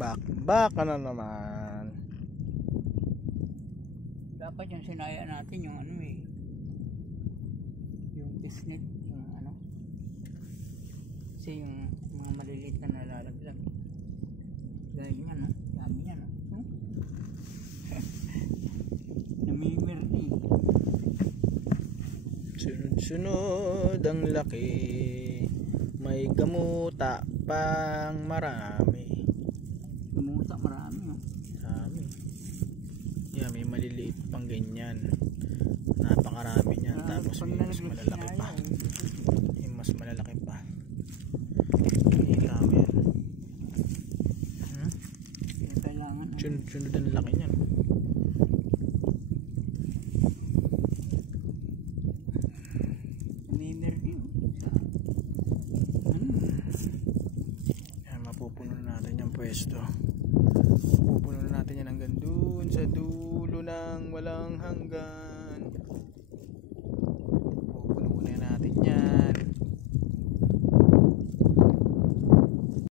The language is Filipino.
Baka na naman. Dapat yung sinaya natin yung ano eh. Yung isnet, yung ano. Kasi yung mga maliliit na nalalaglag. Dahil yan, no? Dami yan, no? Namimirdi. Sunod-sunod ang laki. May gamuta pang marami. Gamuta marami, no? Marami. Yan, may maliliit pang ganyan. Napakarami niyan. Tapos may mas malalaki pa. May mas malalaki pa. Kita mo yan. Kailangan. Sunod ang laki niyan. Namimirdi. Yan, mapupuno natin yung pwesto. Pupuno natin yan hanggang dun sa dulo ng walang hanggan.